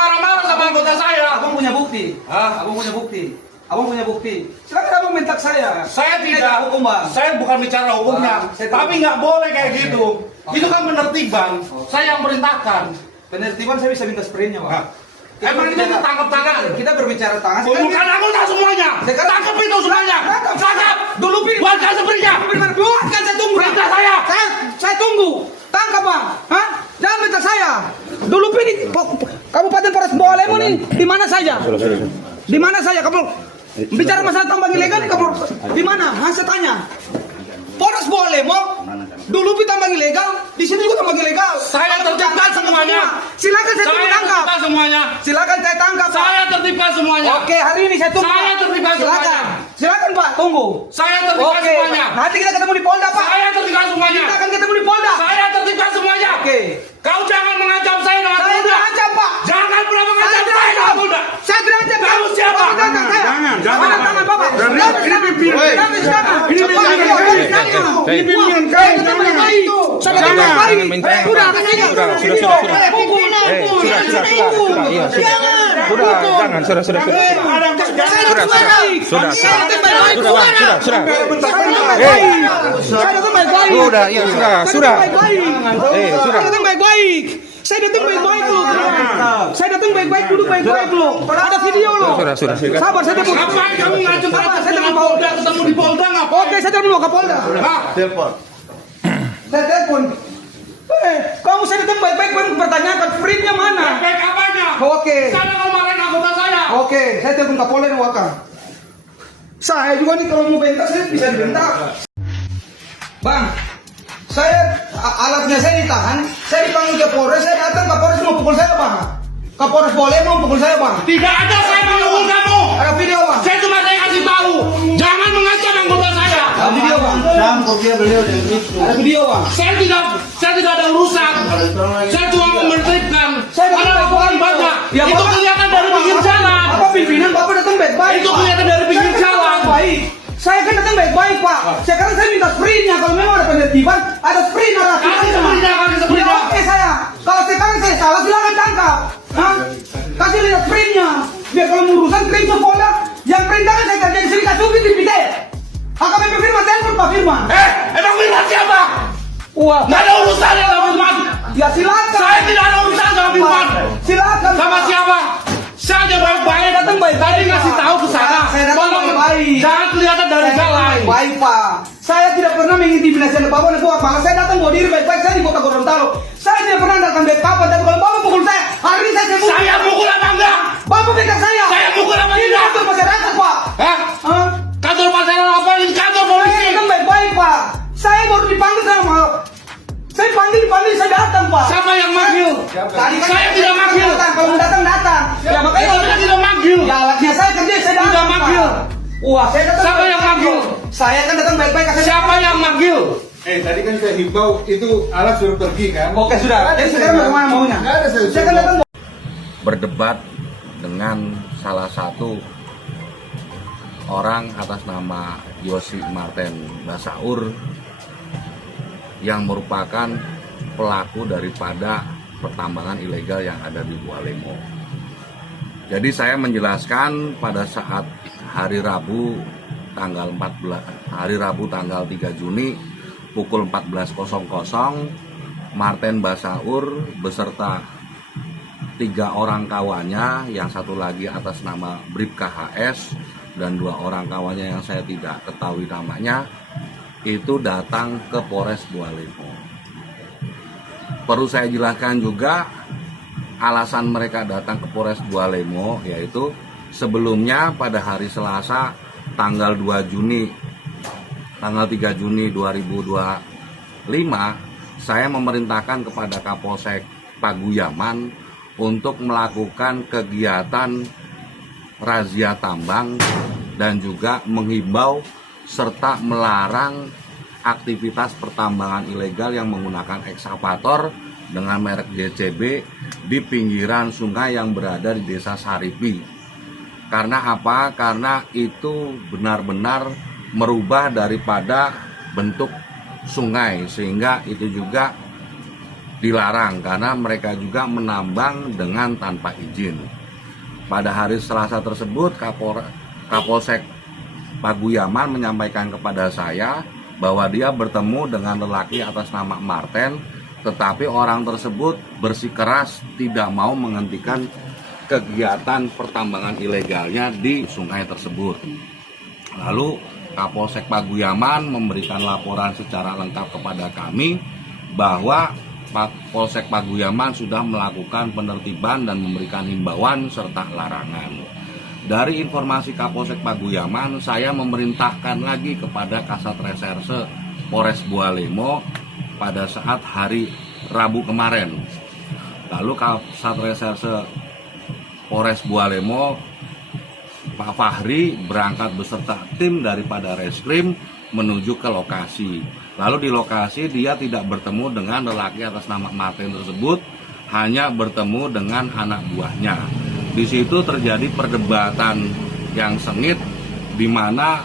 marah-marah sama anggota saya. Abang punya bukti. Abang punya bukti. Abang punya bukti. Silakan abang minta saya. Saya tidak hukum, Bang. Saya bukan bicara hukumnya, tapi nggak boleh kayak gitu. Itu kan penertiban. Saya yang perintahkan. Penertiban saya bisa minta spraynya, Bang. Emang itu tangkap tangan. Kita berbicara tangan. Bukan anggota semuanya. Tangkap itu semuanya. Tangkap. Dulu Buatkan spraynya. Buatkan, saya tunggu. Perintah saya. Saya tunggu. Tangkap, Bang. Hah? Jangan minta saya. Dulu pilih Kabupaten Polres Bawalemo nih. Di mana saja? Di mana saja kamu bicara masalah tambang ilegal? Kamu di mana? Hah, saya tanya. Polres Bawalemo dulu tambang ilegal, di sini juga tambang ilegal. Saya tertipkan semuanya. Silakan saya tangkap. Semuanya. Silakan saya tangkap. Saya tertipkan semuanya. Oke, hari ini saya tunggu. Saya tertipkan semuanya. Silakan Pak, tunggu. Saya tertipkan semuanya. Nanti kita ketemu di Polda, Pak. Saya tertipkan semuanya. Kita akan ketemu di Polda. Saya tertipkan semuanya. Oke. Kau jangan mengancam saya dengan Saya Polda. tidak ancam, Pak. Jangan pernah mengancam saya dengan Polda. Saya tidak ancam. Kamu siapa? Jangan. Tangan Bapak. Ini pimpinan Saya datang baik-baik loh. Saya datang baik-baik dulu, baik-baik loh. Ada video loh. Sudah. Sabar, saya telepon. Ngapain kamu ngacung Saya dengan telepon. Polda? Ketemu di Polda ngapain? Oke, saya telepon ke Polda. Telepon. Saya telepon. Kamu saya datang baik-baik mempertanyakan sprintnya mana? Baik apanya? Oke. Sana kau marahin anggota saya. Oke, saya telepon ke Polda Waka. Saya juga nih kalau mau bentak saya bisa dibentak. Bang, alatnya saya ditahan, saya dipanggil ke Polres, saya datang ke Polres mau pukul saya, Bang. Ke Polres boleh mau pukul saya, Bang. Tidak ada saya menghubung kamu. Ada video, Bang. Saya cuma saya kasih tahu. Jangan mengancam anggota saya. Ada video, Bang. Ada video, Bang. Saya tidak ada urusan. Saya cuma menertibkan. Karena laporan banyak. Ya, Itu Bapak- kelihatan dari pinggir jalan. Apa pimpinan Bapak datang baik-baik? Itu Pak. kelihatan dari pinggir Saya jalan. datang baik. Saya kan datang baik-baik, Pak. Sekarang saya minta sprintnya. Kalau memang ada penertiban, ada sprint, ada Kasih sprintnya, kasih sprintnya. Ya, oke saya. Kalau sekarang saya salah, silakan tangkap. Hah? Kasih lihat sprintnya. Biar kalau urusan klaim ke Polda, yang perintahkan saya kerja di sini kasih ubin di Pite. AKBP Firman, telepon Pak Firman. Emang Firman siapa? Wah. Nggak ada urusan sama Firman. Ya silakan. Saya tidak ada urusan sama Firman. Silakan. Sama Pak. siapa? Saya aja baik-baik. Datang baik-baik, Tadi Pak. ngasih tahu ke sana. Saya datang Tolong, baik-baik. jangan kelihatan dari jalan. Baik, Pak. Saya tidak pernah mengintimidasi Bapak dan Bapak. Malah saya datang bawa diri baik-baik. Saya di Kota Gorontalo. Saya tidak pernah datang dari kapan. Tapi kalau Bapak pukul saya, hari ini saya mukul. Saya mukul apa enggak? Bapak bentak saya. Saya mukul apa Ini tidak? kantor masyarakat, Pak. Hah? Hah? Kantor pasaran apa ini? Kantor Saya polisi. datang baik-baik, Pak. Saya baru dipanggil sama. Saya dipanggil, saya datang, Pak. Siapa yang manggil? Tadi kan Saya tidak manggil. datang. Kalau mau datang, datang. Ya makanya Saya tidak manggil. ya alatnya saya kerja, saya datang. Tidak manggil. Pak. Wah, saya datang. Siapa yang manggil? Saya kan datang baik-baik. Siapa yang manggil? Tadi kan saya himbau itu alat suruh pergi kan? Oke, sudah. Jadi sekarang bagaimana maunya? Nggak ada, Saya kan datang. Berdebat dengan salah satu orang atas nama Yosi Martin Basaur yang merupakan pelaku daripada pertambangan ilegal yang ada di Bawalemo. Jadi saya menjelaskan pada saat hari Rabu tanggal 3 Juni pukul 14.00 Martin Basaur beserta 3 orang kawannya, yang satu lagi atas nama Bribka HS dan 2 orang kawannya yang saya tidak ketahui namanya, itu datang ke Polres Bawalemo. Perlu saya jelaskan juga alasan mereka datang ke Polres Bawalemo, yaitu sebelumnya pada hari Selasa tanggal 3 Juni 2025 saya memerintahkan kepada Kapolsek Paguyaman untuk melakukan kegiatan razia tambang dan juga menghimbau serta melarang aktivitas pertambangan ilegal yang menggunakan ekskavator dengan merek JCB di pinggiran sungai yang berada di Desa Saripi. Karena apa? Karena itu benar-benar merubah daripada bentuk sungai, sehingga itu juga dilarang karena mereka juga menambang dengan tanpa izin. Pada hari Selasa tersebut, Kapolsek Paguyaman menyampaikan kepada saya bahwa dia bertemu dengan lelaki atas nama Marten, tetapi orang tersebut bersikeras tidak mau menghentikan kegiatan pertambangan ilegalnya di sungai tersebut. Lalu Kapolsek Paguyaman memberikan laporan secara lengkap kepada kami bahwa Polsek Paguyaman sudah melakukan penertiban dan memberikan himbauan serta larangan. Dari informasi Kapolsek Paguyaman, saya memerintahkan lagi kepada Kasat Reserse Polres Bualemo pada saat hari Rabu kemarin. Lalu Kasat Reserse Polres Bualemo, Pak Fahri, berangkat beserta tim daripada Reskrim menuju ke lokasi. Lalu di lokasi dia tidak bertemu dengan lelaki atas nama Marten tersebut, hanya bertemu dengan anak buahnya. Di situ terjadi perdebatan yang sengit, di mana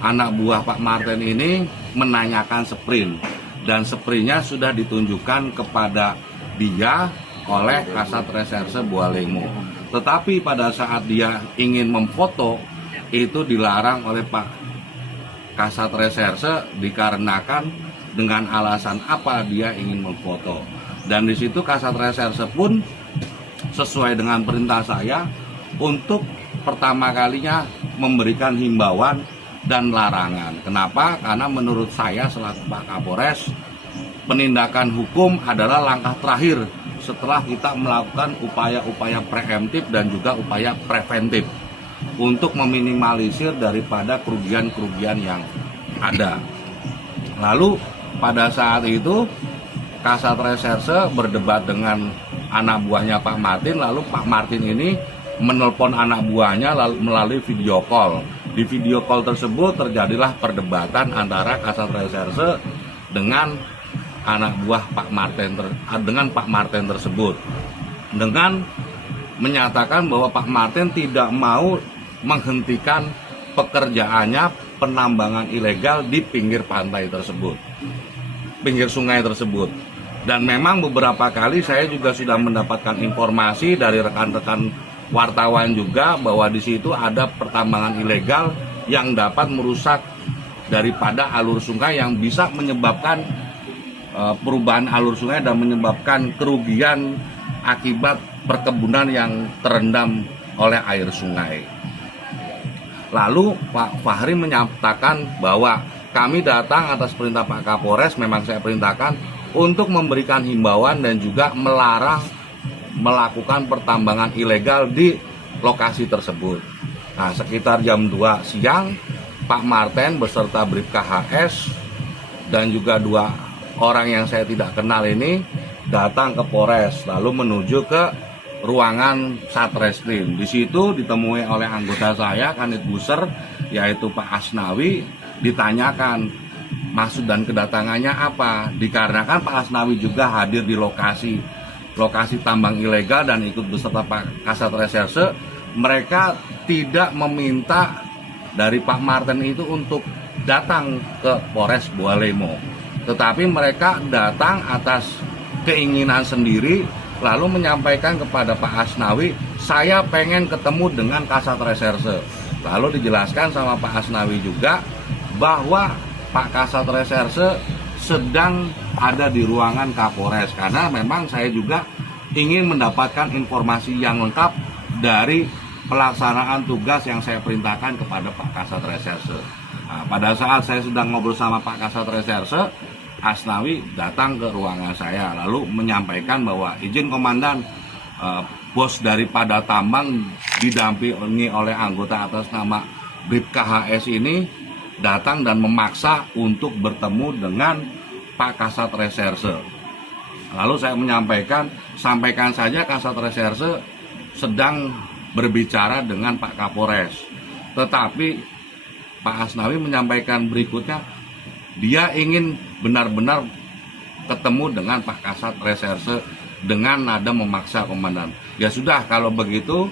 anak buah Pak Marten ini menanyakan sprint, dan sprintnya sudah ditunjukkan kepada dia oleh Kasat Reserse Bualemo. Tetapi pada saat dia ingin memfoto, itu dilarang oleh Pak Kasat Reserse dikarenakan dengan alasan apa dia ingin memfoto. Dan di situ Kasat Reserse pun sesuai dengan perintah saya untuk pertama kalinya memberikan himbauan dan larangan. Kenapa? Karena menurut saya selaku Pak Kapolres, penindakan hukum adalah langkah terakhir setelah kita melakukan upaya-upaya preemptif dan juga upaya preventif untuk meminimalisir daripada kerugian-kerugian yang ada. Lalu pada saat itu Kasat Reserse berdebat dengan anak buahnya Pak Martin, lalu Pak Martin ini menelpon anak buahnya melalui video call. Di video call tersebut terjadilah perdebatan antara Kasat Reserse dengan anak buah Pak Martin tersebut, dengan menyatakan bahwa Pak Martin tidak mau menghentikan pekerjaannya penambangan ilegal di pinggir pantai tersebut, pinggir sungai tersebut. Dan memang beberapa kali saya juga sudah mendapatkan informasi dari rekan-rekan wartawan juga bahwa di situ ada pertambangan ilegal yang dapat merusak daripada alur sungai, yang bisa menyebabkan perubahan alur sungai dan menyebabkan kerugian akibat perkebunan yang terendam oleh air sungai. Lalu Pak Fahri menyatakan bahwa kami datang atas perintah Pak Kapolres, memang saya perintahkan untuk memberikan himbauan dan juga melarang melakukan pertambangan ilegal di lokasi tersebut. Nah, sekitar jam 2 siang, Pak Marten beserta Bribka HS dan juga 2 orang yang saya tidak kenal ini datang ke Polres, lalu menuju ke ruangan Satreskrim. Di situ ditemui oleh anggota saya, Kanit Buser, yaitu Pak Asnawi. Ditanyakan maksud dan kedatangannya apa, dikarenakan Pak Asnawi juga hadir di lokasi tambang ilegal dan ikut beserta Pak Kasat Reserse. Mereka tidak meminta dari Pak Marten itu untuk datang ke Polres Bualemo, tetapi mereka datang atas keinginan sendiri, lalu menyampaikan kepada Pak Asnawi, saya pengen ketemu dengan Kasat Reserse. Lalu dijelaskan sama Pak Asnawi juga bahwa Pak Kasat Reserse sedang ada di ruangan Kapolres, karena memang saya juga ingin mendapatkan informasi yang lengkap dari pelaksanaan tugas yang saya perintahkan kepada Pak Kasat Reserse. Nah, pada saat saya sedang ngobrol sama Pak Kasat Reserse, Asnawi datang ke ruangan saya lalu menyampaikan bahwa izin komandan, bos daripada tambang didampingi oleh anggota atas nama Bribka HS ini datang dan memaksa untuk bertemu dengan Pak Kasat Reserse. Lalu saya menyampaikan, sampaikan saja Kasat Reserse sedang berbicara dengan Pak Kapolres. Tetapi Pak Asnawi menyampaikan berikutnya, dia ingin benar-benar ketemu dengan Pak Kasat Reserse dengan nada memaksa komandan. Ya sudah, kalau begitu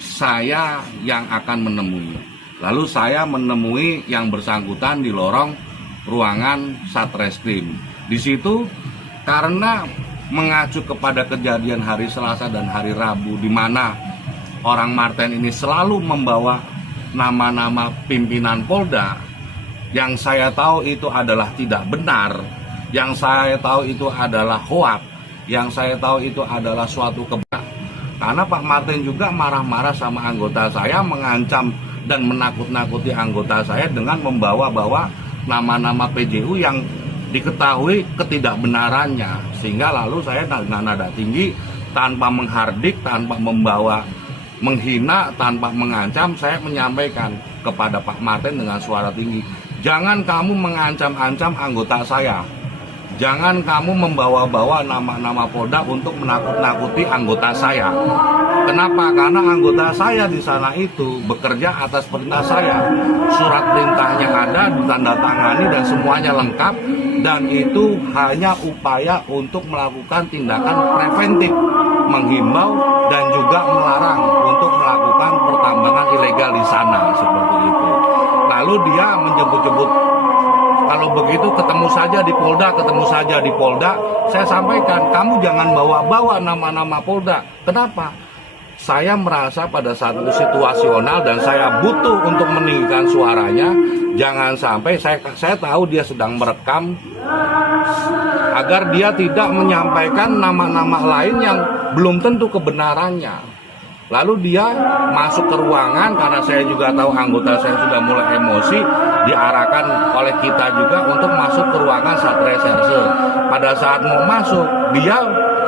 saya yang akan menemui. Lalu saya menemui yang bersangkutan di lorong ruangan Satreskrim. Di situ karena mengacu kepada kejadian hari Selasa dan hari Rabu, di mana orang Marten ini selalu membawa nama-nama pimpinan Polda, yang saya tahu itu adalah tidak benar, yang saya tahu itu adalah hoak, yang saya tahu itu adalah suatu kebenaran. Karena Pak Marten juga marah-marah sama anggota saya, mengancam dan menakut-nakuti anggota saya dengan membawa-bawa nama-nama PJU yang diketahui ketidakbenarannya. Sehingga lalu saya dengan nada tinggi, tanpa menghardik, tanpa membawa menghina, tanpa mengancam, saya menyampaikan kepada Pak Marten dengan suara tinggi, jangan kamu mengancam-ancam anggota saya. Jangan kamu membawa-bawa nama-nama Polda untuk menakut-nakuti anggota saya. Kenapa? Karena anggota saya di sana itu bekerja atas perintah saya. Surat perintahnya ada, ditandatangani dan semuanya lengkap. Dan itu hanya upaya untuk melakukan tindakan preventif, menghimbau dan juga melarang untuk melakukan pertambangan ilegal di sana, seperti itu. Lalu dia menyebut-nyebut, kalau begitu ketemu saja di Polda, ketemu saja di Polda. Saya sampaikan, kamu jangan bawa-bawa nama-nama Polda. Kenapa? Saya merasa pada saat itu situasional dan saya butuh untuk meninggikan suaranya. Jangan sampai, saya tahu dia sedang merekam, agar dia tidak menyampaikan nama-nama lain yang belum tentu kebenarannya. Lalu dia masuk ke ruangan, karena saya juga tahu anggota saya sudah mulai emosi, diarahkan oleh kita juga untuk masuk ke ruangan Satreserse. Pada saat mau masuk, dia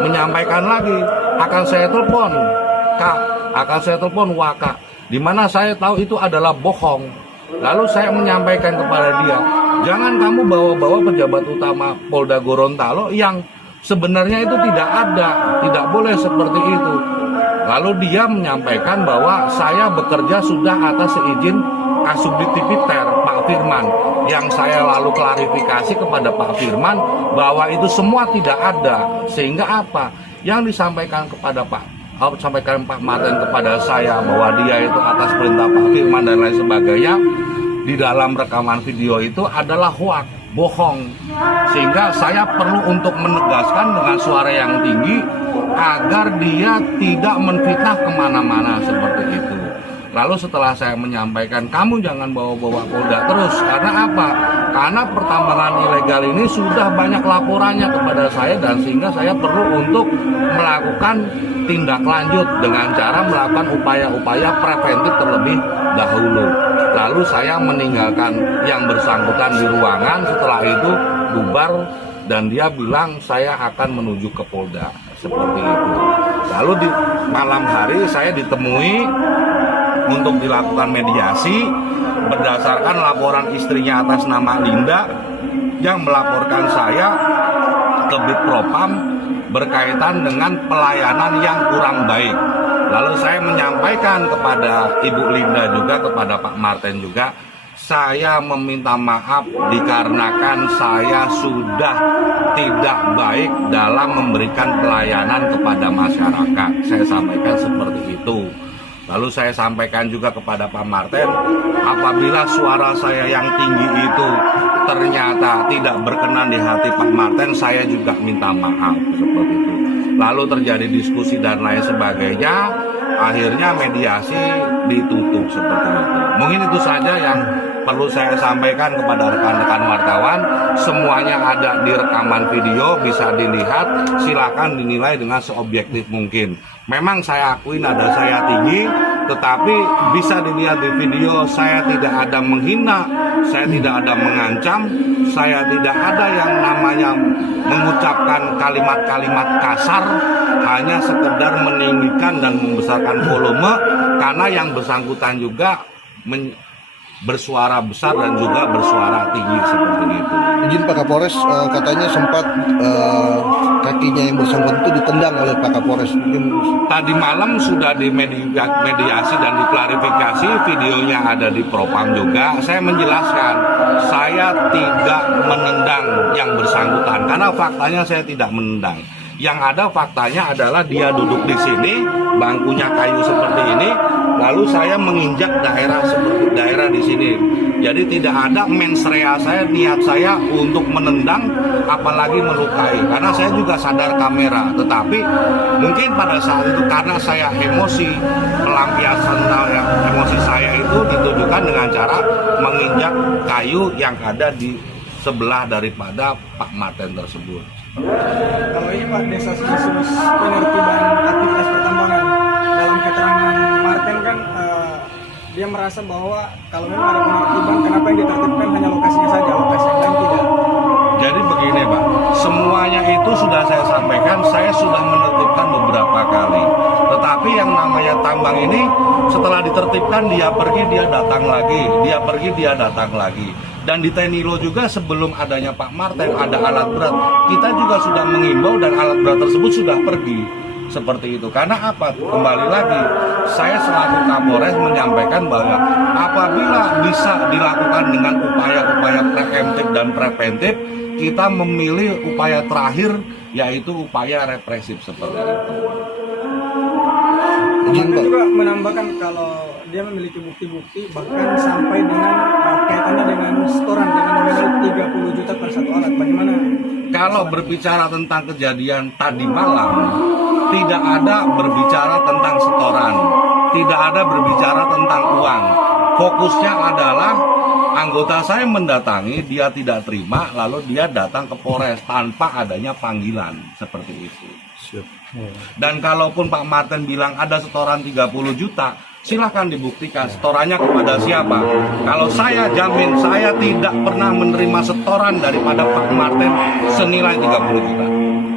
menyampaikan lagi, akan saya telepon, Kak, akan saya telepon Waka, di mana saya tahu itu adalah bohong. Lalu saya menyampaikan kepada dia, jangan kamu bawa-bawa pejabat utama Polda Gorontalo yang sebenarnya itu tidak ada, tidak boleh seperti itu. Lalu dia menyampaikan bahwa saya bekerja sudah atas seizin Kasubdit Tipiter, Pak Firman, yang saya lalu klarifikasi kepada Pak Firman bahwa itu semua tidak ada. Sehingga apa? Yang disampaikan kepada Pak Marten kepada saya bahwa dia itu atas perintah Pak Firman dan lain sebagainya, di dalam rekaman video itu adalah hoak, bohong. Sehingga saya perlu untuk menegaskan dengan suara yang tinggi agar dia tidak menfitnah kemana-mana seperti itu. Lalu setelah saya menyampaikan, kamu jangan bawa-bawa Polda terus. Karena apa? Karena pertambangan ilegal ini sudah banyak laporannya kepada saya, dan sehingga saya perlu untuk melakukan tindak lanjut dengan cara melakukan upaya-upaya preventif terlebih dahulu. Lalu saya meninggalkan yang bersangkutan di ruangan, setelah itu bubar, dan dia bilang saya akan menuju ke Polda, seperti itu. Lalu di malam hari saya ditemui untuk dilakukan mediasi berdasarkan laporan istrinya atas nama Linda yang melaporkan saya ke Bitpropam berkaitan dengan pelayanan yang kurang baik. Lalu saya menyampaikan kepada Ibu Linda juga, kepada Pak Marten juga, saya meminta maaf dikarenakan saya sudah tidak baik dalam memberikan pelayanan kepada masyarakat. Saya sampaikan seperti itu. Lalu saya sampaikan juga kepada Pak Marten, apabila suara saya yang tinggi itu ternyata tidak berkenan di hati Pak Marten, saya juga minta maaf, seperti itu. Lalu terjadi diskusi dan lain sebagainya, akhirnya mediasi ditutup, seperti itu. Mungkin itu saja yang perlu saya sampaikan kepada rekan-rekan wartawan. Semuanya ada di rekaman video, bisa dilihat, silakan dinilai dengan seobjektif mungkin. Memang saya akui nada saya tinggi, tetapi bisa dilihat di video, saya tidak ada menghina, saya tidak ada mengancam, saya tidak ada yang namanya mengucapkan kalimat-kalimat kasar, hanya sekedar meninggikan dan membesarkan volume, karena yang bersangkutan juga bersuara besar dan juga bersuara tinggi, seperti itu. Izin Pak Kapolres, katanya sempat kakinya yang bersangkutan itu ditendang oleh Pak Kapolres. Tadi malam sudah dimediasi dan diklarifikasi, videonya ada di Propam juga. Saya menjelaskan, saya tidak menendang yang bersangkutan, karena faktanya saya tidak menendang. Yang ada faktanya adalah dia duduk di sini, bangkunya kayu seperti ini, lalu saya menginjak daerah seperti daerah di sini. Jadi tidak ada mens rea saya, niat saya untuk menendang apalagi melukai, karena saya juga sadar kamera. Tetapi mungkin pada saat itu karena saya emosi, pelampiasan emosi saya itu ditujukan dengan cara menginjak kayu yang ada di sebelah daripada Pak Marten tersebut. Kalau ini Pak, desas-desus penertiban aktivitas pertambangan, dalam keterangan Marten kan dia merasa bahwa kalau memang ada penertiban, kenapa yang ditertibkan hanya lokasinya saja, lokasi yang lain tidak? Jadi begini Pak, semuanya itu sudah saya sampaikan, saya sudah menertibkan beberapa kali. Tetapi yang namanya tambang ini setelah ditertibkan dia pergi, dia datang lagi, dia pergi, dia datang lagi. Dan di Tenilo juga sebelum adanya Pak Marten ada alat berat, kita juga sudah mengimbau dan alat berat tersebut sudah pergi. Seperti itu, karena apa? Kembali lagi, saya selaku Kapolres menyampaikan bahwa apabila bisa dilakukan dengan upaya-upaya preemptif dan preventif, kita memilih upaya terakhir, yaitu upaya represif seperti itu. Marten juga menambahkan kalau dia memiliki bukti-bukti bahkan sampai dengan kaitannya dengan setoran dengan nominal 30 juta per satu alat. Bagaimana? Kalau berbicara tentang kejadian tadi malam, tidak ada berbicara tentang setoran, tidak ada berbicara tentang uang. Fokusnya adalah anggota saya mendatangi, dia tidak terima, lalu dia datang ke Polres tanpa adanya panggilan, seperti itu. Dan kalaupun Pak Marten bilang ada setoran 30 juta, silahkan dibuktikan setorannya kepada siapa. Kalau saya jamin, saya tidak pernah menerima setoran daripada Pak Marten senilai 30 juta.